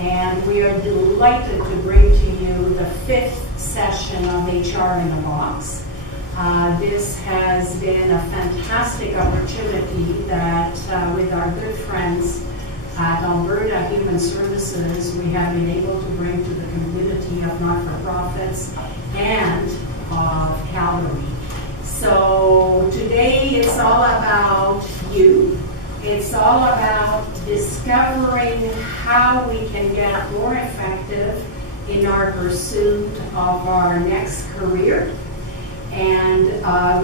and we are delighted to bring to you the 5th session of HR in a Box. This has been a fantastic opportunity that with our good friends at Alberta Human Services, we have been able to bring to the community of not-for-profits and of Calgary. So today it's all about you. It's all about discovering how we can get more effective in our pursuit of our next career. And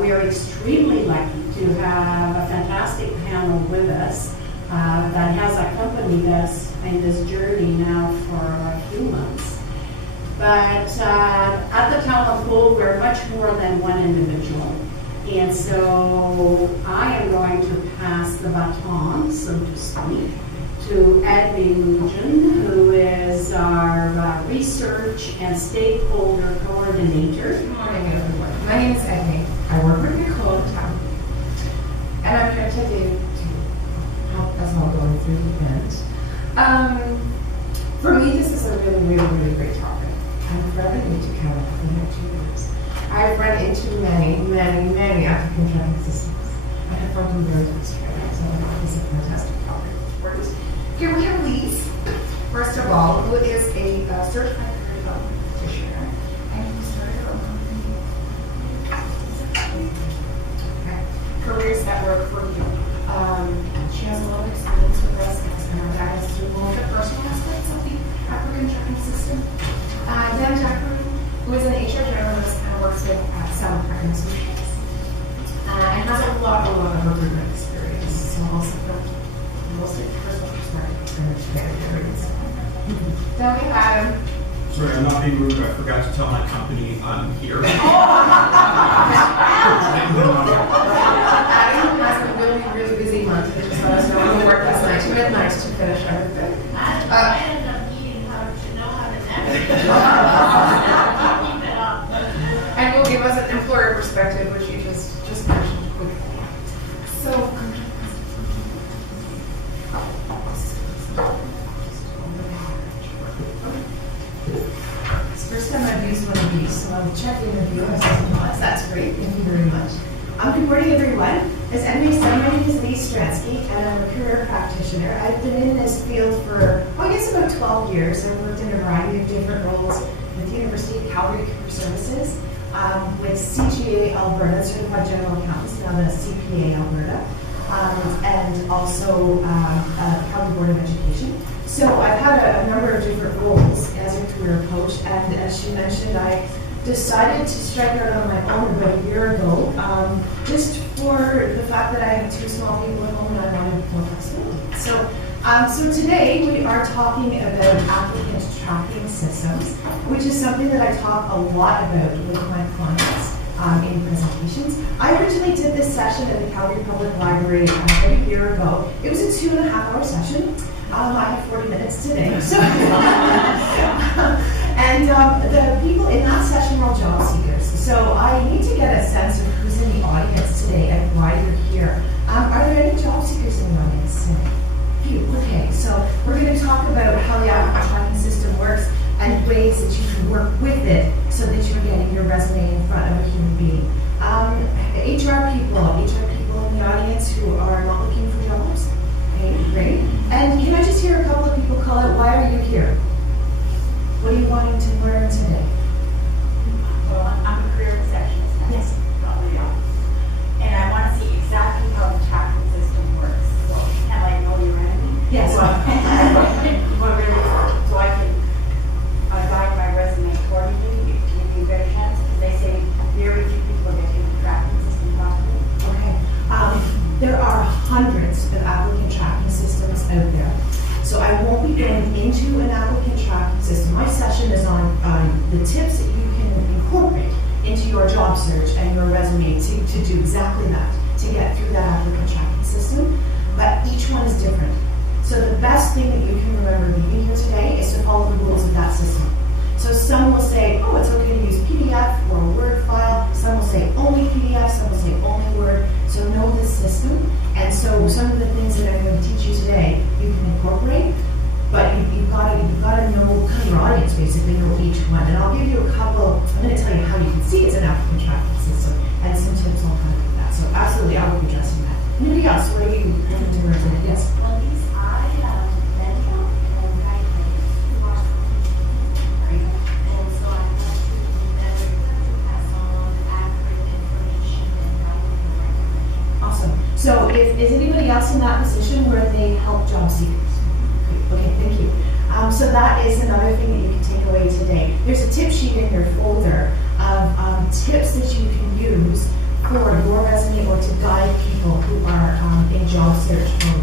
we are extremely lucky to have a fantastic panel with us that has accompanied us in this journey now for a few months. But at the talent pool, we're much more than one individual. And so I am going to pass the baton, so to speak, to Edme Nugent, who is our research and stakeholder coordinator. Good morning, everyone. My name is Edme. I work with Nicole in town. And I'm here today to help us all going through the event. For me, this is a really great topic. I'm forever new to Canada for the next 2 years. I've run into many applicant tracking systems. I have found them very frustrating, so I think this is a fantastic topic. Here we have Lise, first of all, who is a certified career development practitioner, and who started her own company. Okay. Careers that work for you. She has a lot of experience with us and our guidance through both the personal aspects of the applicant tracking system. Dan Tucker, who is an HR generalist and works with some tracking solutions, and has a lot of recruitment experience. So also mostly personal experience. Then we have Adam. Sorry, I'm not being rude, but I forgot to tell my company I'm here. Adam has a really busy month, which is why I was going to work last night to midnight to finish everything. I ended up needing how to know how to navigate. Keep it up. And will give us an employer perspective, which you just mentioned quickly. So, First time I've used one of these, so I'll check the interview. That's great. Thank you very much. Good morning, everyone. As Edme said, my name is Lise Stransky, and I'm a career practitioner. I've been in this field for, I guess, about 12 years. I've worked in a variety of different roles with the University of Calgary Career Services, with CGA Alberta, Certified General Accountants, now the CPA Alberta, and also Calgary Board of Education. So I've had a number of different roles as a career coach, and as she mentioned, I decided to strike out on my own about a year ago, just for the fact that I have 2 small people at home and I wanted more flexibility. So today we are talking about applicant tracking systems, which is something that I talk a lot about with my clients in presentations. I originally did this session at the Calgary Public Library about a year ago. It was a 2.5-hour session. I have 40 minutes today. So and the people in that session were all job seekers. So I need to get a sense of who's in the audience today and why you're here. Are there any job seekers in the audience today? Few. Okay, so we're going to talk about how the applicant tracking system works and ways that you can work with it so that you're getting your resume in front of a human being. HR people in the audience who are not looking for jobs. Okay, great. And can I just hear a couple of people call out, why are you here? What are you wanting to learn today? Well, I'm a career receptionist. Yes. And I want to see exactly how the tracking system works. So can I know your enemy? Yes. So I can guide my resume accordingly to give you a better chance. Because they say very few people get into the tracking system properly. Okay. There are hundreds of applicant tracking systems out there. So I won't be going into an applicant tracking system. My session is on the tips that you can incorporate into your job search and your resume to do exactly that, to get through that applicant tracking system. But each one is different. So the best thing that you can remember leaving here today is to follow the rules of that system. So some will say, oh, it's okay to use PDF or a Word file. Some will say only PDF, some will say only Word. So know the system. And so some of the things that I'm going to teach you today, you can incorporate But you've got to know kind of your audience, basically, know each one. And I'll give you a couple, I'm going to tell you how you can see it's an applicant tracking system and some tips on how to do that. So absolutely, I will be addressing that. Anybody else? What are you looking to represent? Yes? Well, these I read about and guide to watch and so I want to better pass on accurate information and guide them in the right direction. Awesome. So is anybody else in that position where they help job seekers? Great. Okay, thank you. So that is another thing that you can take away today. There's a tip sheet in your folder of tips that you can use for your resume or to guide people who are in job search mode.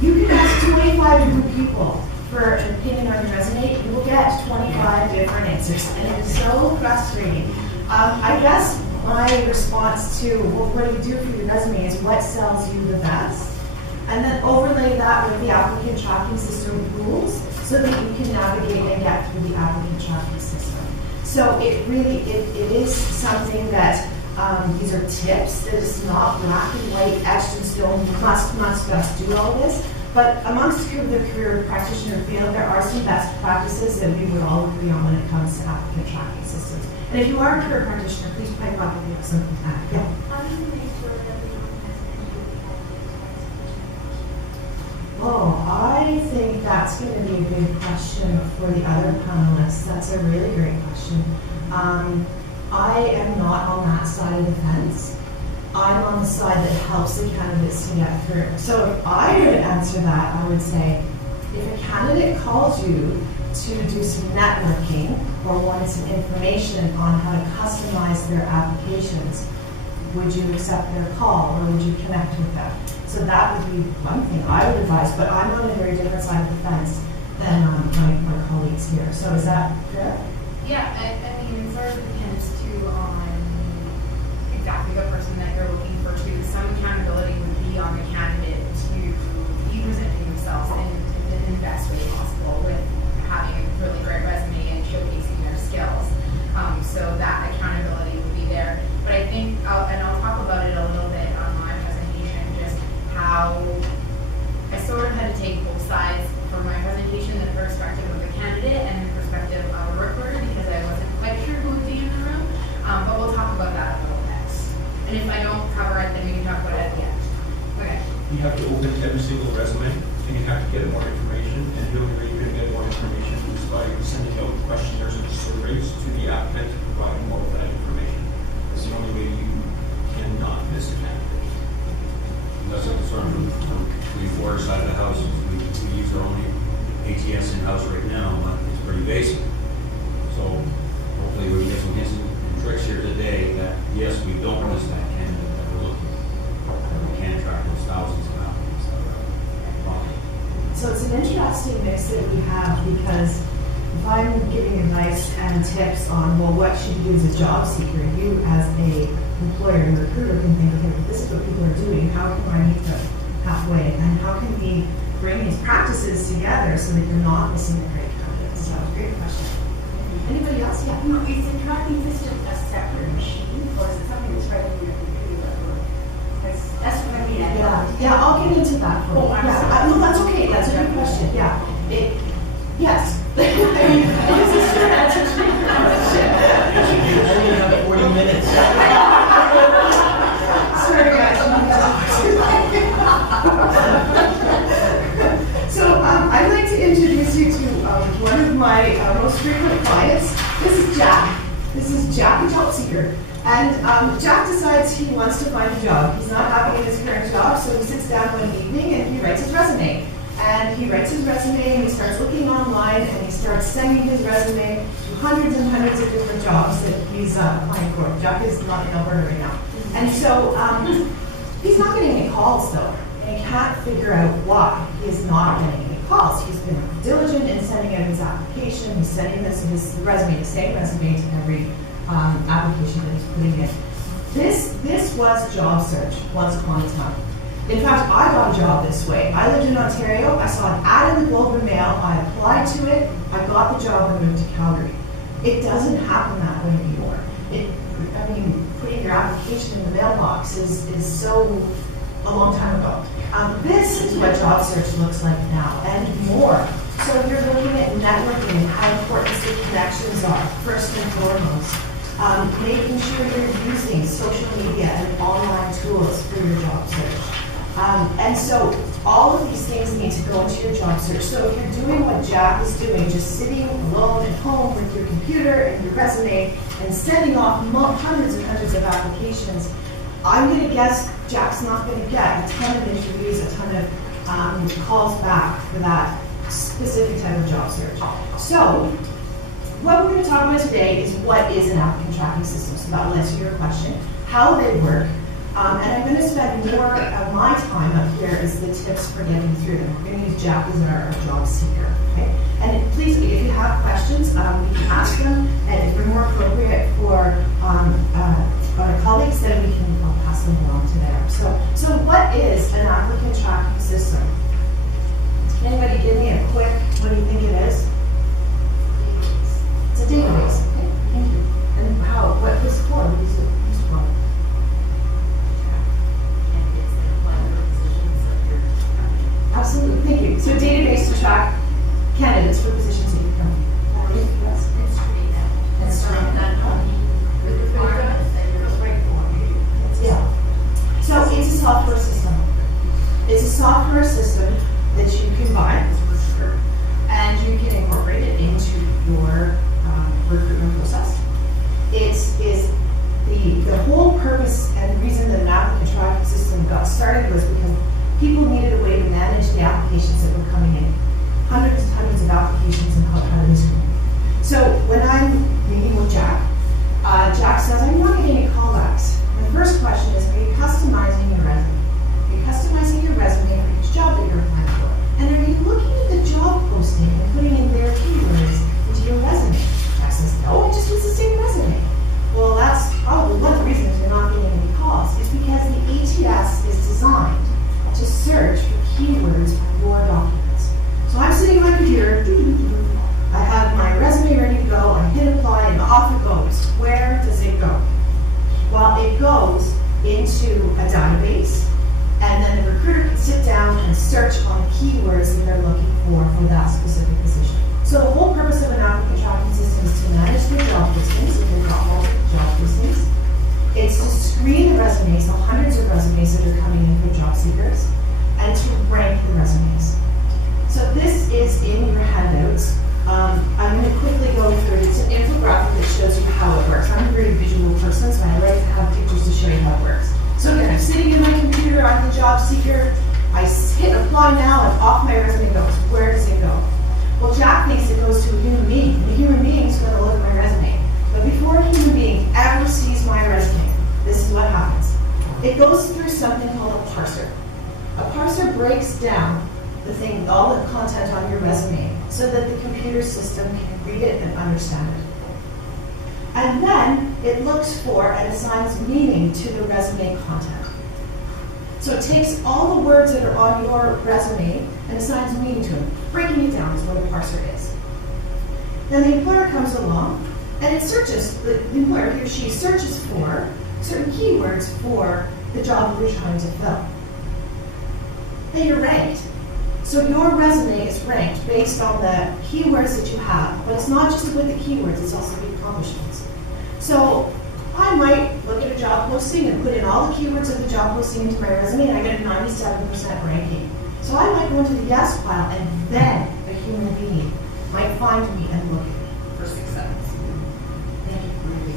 You can ask 25 different people for an opinion on your resume. You will get 25 different answers, and it is so frustrating. I guess my response to, well, what do you do for your resume is what sells you the best, and then overlay that with the applicant tracking system rules so that you can navigate and get through the applicant tracking system. So it really, it is something that these are tips. That is not black and white, etched in stone, must do all this. But amongst the career practitioner field, there are some best practices that we would all agree on when it comes to applicant tracking systems. And if you are a career practitioner, please pipe up if you have something to add. Yeah. How do you make sure that we don't have Oh, I think that's going to be a good question for the other panelists. That's a really great question. I am not on that side of the fence. I'm on the side that helps the candidates to get through. So if I were to answer that, I would say, if a candidate calls you to do some networking or wanted some information on how to customize their applications, would you accept their call or would you connect with them? So that would be one thing I would advise, but I'm on a very different side of the fence than my colleagues here. So is that correct? Yeah, I mean, it sort of depends too on exactly the person that you're looking for too. Some accountability would be on the candidate to be presenting themselves in the best way possible with having a really great resume and showcasing their skills. So that accountability would be there. But I think, I'll talk about it a little bit on my presentation, just how I sort of had to take both sides for my presentation, the perspective of the candidate and the perspective of a recruiter, because I wasn't quite sure who would be in the room. But we'll talk about that a little next. And if I don't cover it, then we can talk about it at the end. Okay. You have to open every single resume, and you have to get more information, and the only way you're going to get more information is by sending out questionnaires and surveys to the applicant to provide more of that information. That's the only way you cannot miss a candidate. That's a concern from the water side of the house. We use our own ATS in-house right now, but it's pretty basic. So hopefully we can get some hints and tricks here today that, yes, we don't miss that candidate that we're looking for. That we can track those thousands of applicants that are applying. So it's an interesting mix that we have, because if I'm giving advice and tips on, well, what should you do as a job seeker, you as a employer and recruiter can think, okay, well, this is what people are doing, how can I meet them halfway, and how can we bring these practices together so that you're not missing the great candidates? So great question. Anybody else? Yeah. No, is the tracking system a separate machine, or is it something that's right in your computer? That's what I mean. Yeah, I'll get into that for you. Oh, I'm Yeah, sorry. no, that's okay. That's a good question. Yeah. Yes. I mean, this is your answer to your question. You only have 40 minutes. Sorry, guys. So I'd like to introduce you to one of my most frequent clients. This is Jack. This is Jack, a job seeker. And Jack decides he wants to find a job. He's not happy in his current job, so he sits down one evening and he writes his resume. And he writes his resume and he starts looking online and he starts sending his resume to hundreds and hundreds of different jobs that he's applying for. Jack is not in Alberta right now. And so he's not getting any calls though. And he can't figure out why he is not getting any calls. He's been diligent in sending out his application. He's sending his resume, the same resume to every application that he's putting in. This was job search once upon a time. In fact, I got a job this way. I lived in Ontario. I saw an ad in the Globe and Mail. I applied to it. I got the job and moved to Calgary. It doesn't happen that way anymore. Putting your application in the mailbox is so a long time ago. This is what job search looks like now, and more. So you're looking at networking and how important the connections are, first and foremost. Making sure you're using social media and online tools for your job search. And so all of these things need to go into your job search. So if you're doing what Jack is doing, just sitting alone at home with your computer and your resume and sending off hundreds and hundreds of applications, I'm going to guess Jack's not going to get a ton of interviews, a ton of calls back for that specific type of job search. So what we're going to talk about today is what is an applicant tracking system. So that will answer your question, how they work. And I'm going to spend more of my time up here as the tips for getting through them. We're going to use Jack as our job seeker. Okay? And please, if you have questions, we can ask them. And if they're more appropriate for our colleagues, then we can pass them along to them. So what is an applicant tracking system? Can anybody give me a quick, what do you think it is? It's a database. Okay, thank you. And how, what is it for? What is it used for? Absolutely, thank you. So database to track candidates for positions that you come. Yes. It's yeah. So it's a software system. It's a software system that you can buy and you can incorporate it into your recruitment process. It is the whole purpose and reason that an applicant tracking system got started was because people needed a way to manage the applications that were coming in. Hundreds and hundreds of applications and how to screen. So when I'm meeting with Jack, Jack says, I'm not getting any callbacks. My first question is, are you customizing your resume? Are you customizing your resume for each job that you're applying for? And are you looking at the job posting and putting in their keywords into your resume? Jack says, no, it just was the same resume. Well, that's probably one of the reasons you're not getting any calls, is because the ATS is designed to search for keywords for your documents. So I'm sitting on my computer, I have my resume ready to go, I hit apply, and off it goes. Where does it go? Well, it goes into a database, and then the recruiter can sit down and search on the keywords that they're looking for that specific position. So the whole purpose of an applicant tracking system is to manage their job listings, if they've got multiple job listings. It's to screen the resumes, the hundreds of resumes that are coming in for job seekers, and to rank the resumes. So this is in your handouts. I'm going to quickly go through it. It's an infographic that shows you how it works. I'm a very visual person, so I like to have pictures to show you how it works. So again, I'm sitting in my computer, I'm the job seeker. I hit apply now, and off my resume goes. Where does it go? Well, Jack thinks it goes to a human being. The human being is going to look at my resume. But before a human being ever sees my resume, this is what happens. It goes through something called a parser. A parser breaks down the thing, all the content on your resume, so that the computer system can read it and understand it. And then it looks for and assigns meaning to the resume content. So it takes all the words that are on your resume and assigns meaning to them. Breaking it down is what a parser is. Then the employer comes along and it searches, the employer, he or she searches for certain keywords for the job that you're trying to fill. Then you're ranked. So your resume is ranked based on the keywords that you have, but it's not just with the keywords, it's also the accomplishments. So I might look at a job posting and put in all the keywords of the job posting into my resume, and I get a 97% ranking. So I might go into the yes pile, and then a human being might find me and look at it for 6 seconds. Thank you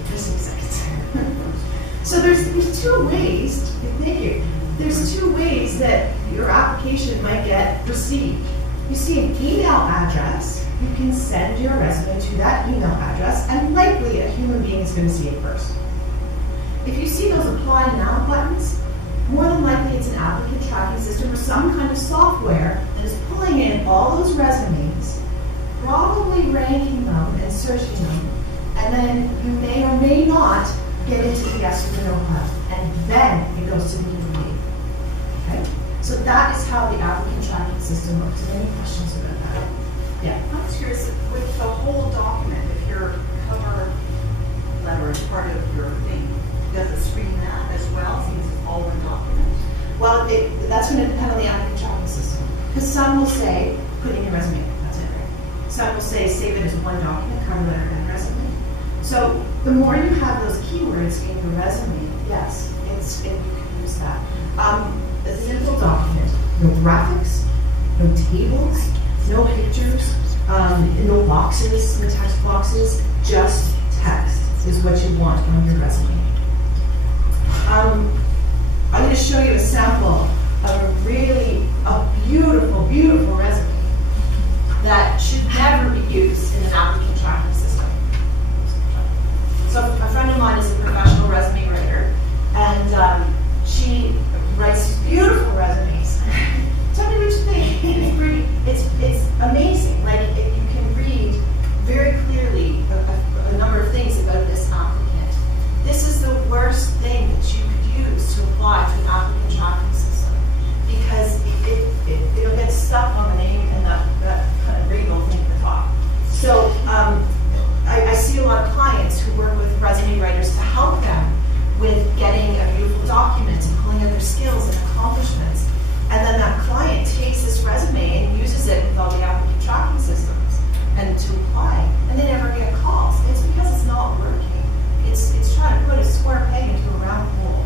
for 6 seconds. So there's two ways, thank you. There's two ways that your application might get received. You see an email address, you can send your resume to that email address, and likely a human being is going to see it first. If you see those apply now buttons, more than likely it's an applicant tracking system or some kind of software that is pulling in all those resumes, probably ranking them and searching them, and then you may or may not get into the yes or no part, and then it goes to the human being. Okay? So that is how the applicant tracking system works. Any questions about that? Yeah. I'm curious, with the whole document, if your cover letter is part of your thing, does it screen that as well, since it's all one document? Well, that's going to depend on the applicant tracking system. Because some will say, put in your resume, that's it. say save it as one document, cover letter and resume. So the more you have those keywords in your resume, yes, you can use that. A simple document, no graphics, no tables, no pictures, no boxes, no text boxes, just text is what you want on your resume. I'm going to show you a sample of a beautiful, beautiful resume that should never be used in an applicant tracking system. So a friend of mine is a professional resume writer, and she writes beautiful resumes. Tell me what you think. It's amazing. Like, you can read very clearly a number of things about this applicant. This is the worst thing that you could use to apply to an applicant tracking system, because it'll get stuck on the name and that kind of regal thing at the top. So I see a lot of clients who work with resume writers to help them with getting a beautiful document and pulling out their skills and accomplishments. And then that client takes this resume and uses it with all the applicant tracking systems and to apply, and they never get calls. It's because it's not working. It's trying to put a square peg into a round hole.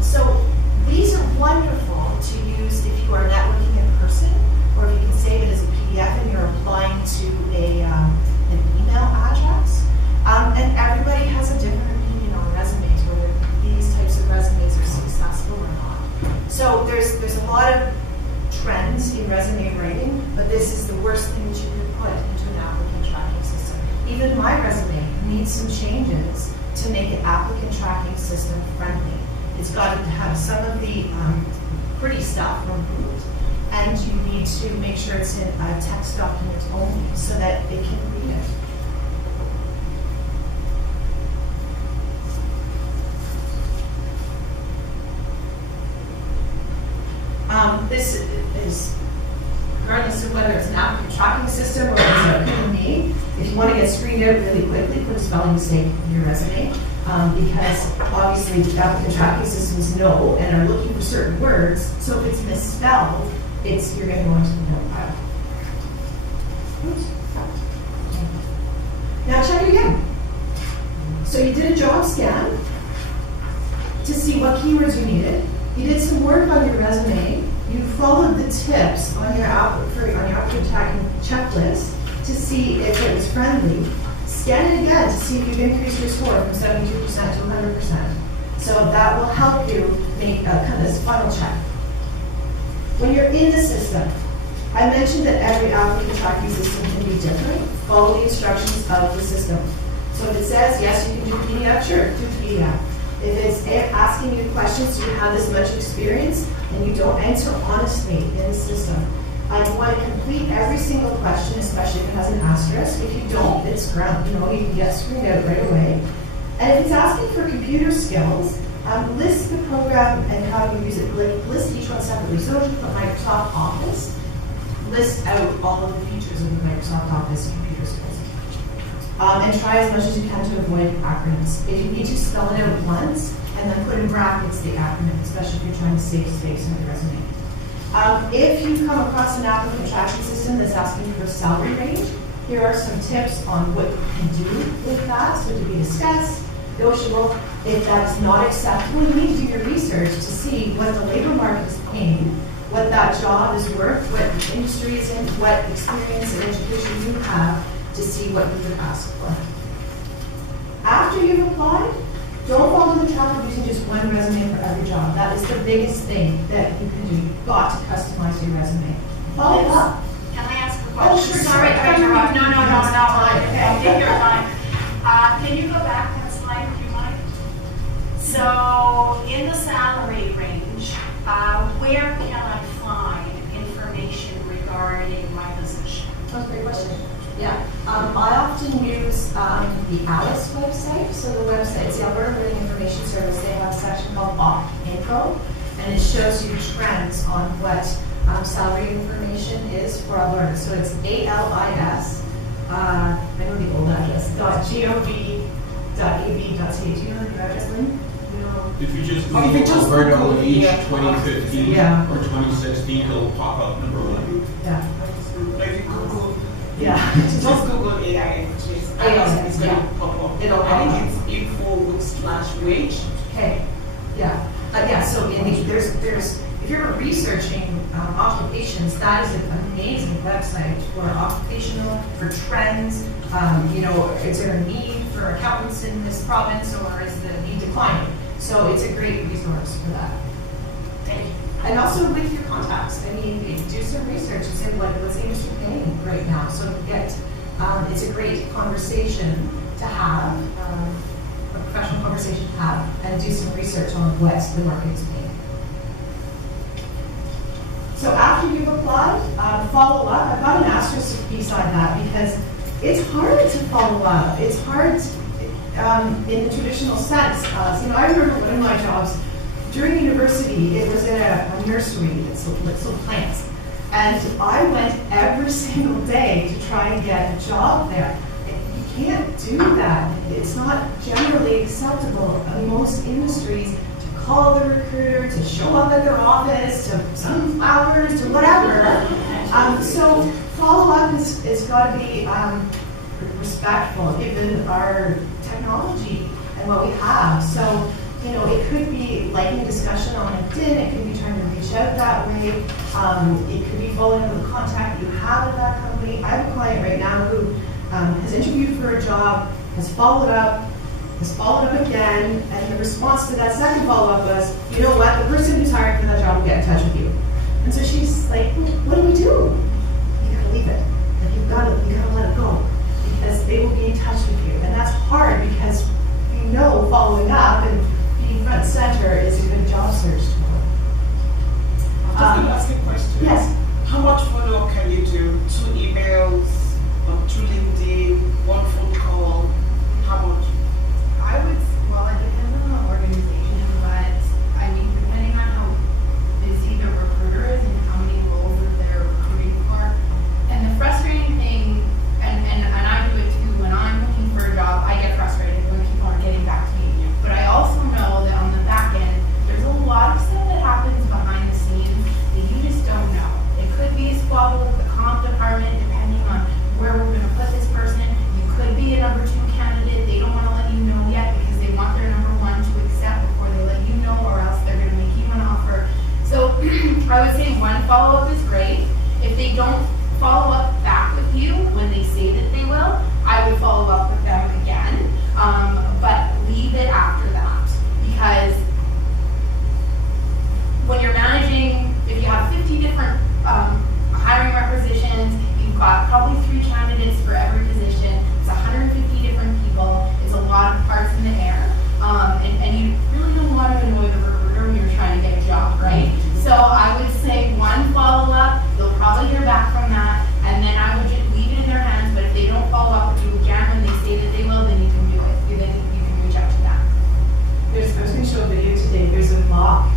So these are wonderful to use if you are networking in person, or if you can save it as a PDF and you're applying to an email address. And everybody has a different opinion on resumes, whether these types of resumes are successful or not. So there's a lot of trends in resume writing, but this is the worst thing that you could put into an applicant tracking system. Even my resume needs some changes to make it applicant tracking system friendly. It's got to have some of the pretty stuff removed, and you need to make sure it's in a text document only so that it can read it. This is, regardless of whether it's an applicant tracking system or it's a P&D, if you want to get screened out really quickly, put a spelling mistake in your resume, because obviously the applicant tracking systems know and are looking for certain words, so if it's misspelled, you're going to go into the note pile. Oops. Now check it again. So you did a job scan to see what keywords you needed. You did some work on your resume. You followed the tips on your applicant tracking checklist to see if it was friendly. Scan it again to see if you've increased your score from 72% to 100%. So that will help you make kind of this funnel check. When you're in the system, I mentioned that every applicant tracking system can be different. Follow the instructions of the system. So if it says, yes, you can do PDF, sure, do PDF. If it's asking you questions, you have this much experience, and you don't answer honestly in the system, I want to complete every single question, especially if it has an asterisk. If you don't, it's ground. You can get screened out right away. And if it's asking for computer skills, list the program and how you use it. List each one separately. So if you put Microsoft Office, list out all of the features of the Microsoft Office computer skills. And try as much as you can to avoid acronyms. If you need to, spell it out once and then put in brackets the acronym, especially if you're trying to save space in your resume. If you come across an applicant tracking system that's asking for a salary range, here are some tips on what you can do with that. So to be discussed, negotiable. If that's not acceptable, you need to do your research to see what the labor market is paying, what that job is worth, what industry is in, what experience and education you have, to see what you would ask for. After you've applied, don't fall into the trap of using just one resume for every job. That is the biggest thing that you can do. You've got to customize your resume. Follow up. Can I ask a Oh, question? sure. Sorry to interrupt. No. Okay. Take your time. Can you go back to the slide if you might? So, in the salary range, where can I find information regarding my position? That's a great question. Yeah, I often use the ATS website. So the website, it's the Alberta Learning Information Service. They have a section called Op Info, and it shows you trends on what salary information is for Alberta. So it's ALIS, I know the old address, .gov.ab.ca. Do you know the new address, Lynn? No. If you just Oh, if you just Alberta Google each the, 2015 yeah. or 2016, it'll pop up number one. Yeah. Like Google Yeah. Just Google AI purchase. AI, It's going to pop up. It'll pop I up. think it's info/wage. Okay, yeah, yeah, so in the, there's, if you're researching occupations, that is an amazing website for occupational, for trends. You know, is there a need for accountants in this province, or is the need declining? So it's a great resource for that. Thank you. And also with your contacts, I mean, do some research and say, like, what's the industry paying right now? So get, it's a great conversation to have, a professional conversation to have, and do some research on what the market is paying. So after you've applied, follow up. I've got an asterisk beside that because it's hard to follow up. It's hard in the traditional sense. You know, I remember one of my jobs during university. It was in a nursery that sold plants, and I went every single day to try and get a job there. You can't do that. It's not generally acceptable in most industries to call the recruiter, to show up at their office, to some flowers, to whatever. So follow-up is got to be respectful given our technology and what we have. So, you know, it could be liking discussion on LinkedIn, it could be trying to reach out that way, it could be following up with a contact you have at that company. I have a client right now who has interviewed for a job, has followed up again, and the response to that second follow-up was, you know what, the person who's hired for that job will get in touch with you. And so she's like, well, what do we do? You gotta leave it. Like, you gotta let it go, because they will be in touch with you. And that's hard because you know following up and being front and center is a good job search tool. I'm just going to ask a question. Yes. How much follow-up can you do? 2 emails, 2 LinkedIn, 1 phone call? How much? I would, well, it depends on the organization, but I mean, depending on how busy the recruiter is and how many roles that they're recruiting for. And the frustrating thing, and I do it too, when I'm looking for a job, I get frustrated when people aren't getting back to me. But I also know that on the back end, there's a lot of stuff that happens behind the scenes that you just don't know. It could be a squabble with the comp department, depending on where we're going to put this person. You could be a number 2 candidate. They don't want to let you know yet because they want their number 1 to accept before they let you know, or else they're going to make you an offer. So I would say 1 follow-up is great. If they don't follow up back with you when they say that they will, I would follow up with them again. But leave it after that, because when you're managing, if you have 50 different hiring requisitions, you've got probably 3 candidates for every position, it's 150 different people, it's a lot of parts in the air, and you really don't want to annoy the recruiter when you're trying to get a job, right? So I would say 1 follow-up, they'll probably hear back from that, and then I would just leave it in their hands. But if they don't follow up with you again when they say that they will, then you can do it. Then you can reach out to them. I was going to show a video today. There's a mock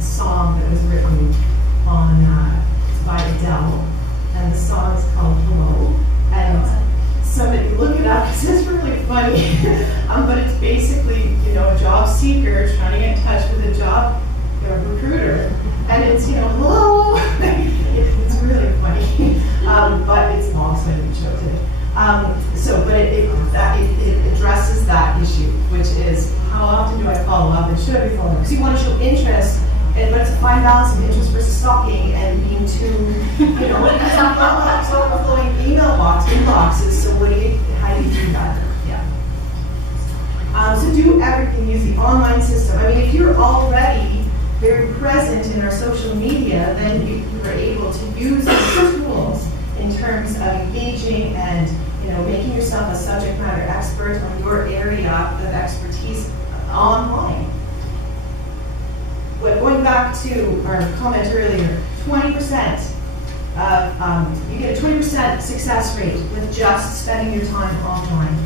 song that was written on by Adele, and the song is called Hello. And somebody look it up because it's really funny. But it's basically, you know, a job seeker trying to get in touch with a job recruiter, and it's, you know, hello. It's really funny, but it's long, so I didn't show it today. But it addresses that issue, which is how often do I follow up, and should I be following up? Because you want to show interest, but it's a fine balance of interest versus stalking and being too, you know, it's overflowing inboxes. So how do you do that? Yeah. So do everything. Use the online system. I mean, if you're already very present in our social media, then you are able to use these tools in terms of engaging and, you know, making yourself a subject matter expert on your area of expertise online. But going back to our comment earlier, 20% you get a 20% success rate with just spending your time offline.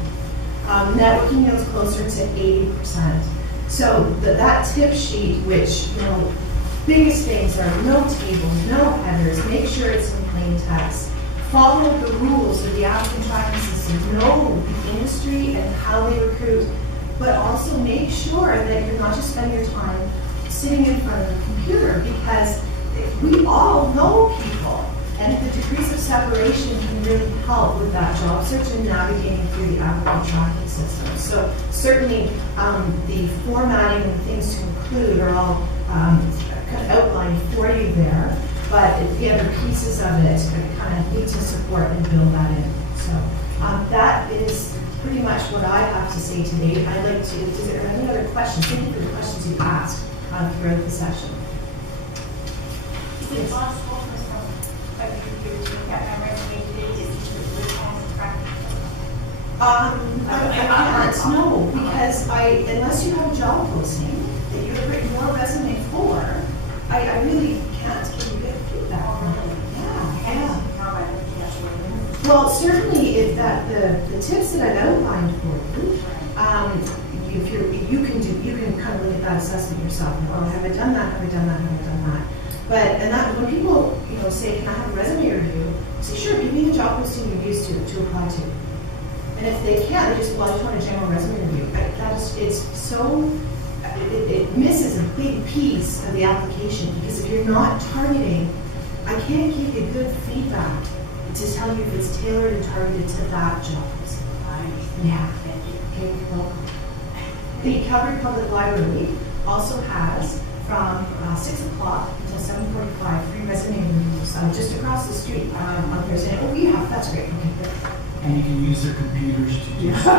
Networking yields closer to 80%. So that tip sheet, which, you know, biggest things are no tables, no headers, make sure it's in plain text. Follow the rules of the applicant tracking system. Know the industry and how they recruit, but also make sure that you're not just spending your time sitting in front of the computer, because we all know people And the degrees of separation can really help with that job search and navigating through the applicant tracking system. So certainly the formatting and things to include are all kind of outlined for you there. But the other pieces of it kind of need to support and build that in. So that is pretty much what I have to say today. I'd like to, is there any other questions? Thank you for the questions you've asked throughout the session. Is it possible for some of you to get my resume today just to recast practice? I can't, no, because unless you have a job posting that you have written your resume for, I really can't give you good feedback. Yeah. Well, certainly if the tips that I've outlined for you, if you can kind of look at that assessment yourself. Oh, have I done that? Have I done that? Have I done that? But and that when people say, can I have a resume review? Say, sure. Give me the job posting you used to apply to. And if they can't, they just I just want a general resume review. It misses a big piece of the application because if you're not targeting, I can't give you good feedback to tell you if it's tailored and targeted to that job. Yeah. Okay, you're welcome. The Calgary Public Library also has from 6 o'clock until 7:45 free resume reviews just across the street on Thursday. Oh, you have? That's great. Okay, good. And you can use their computers to do so.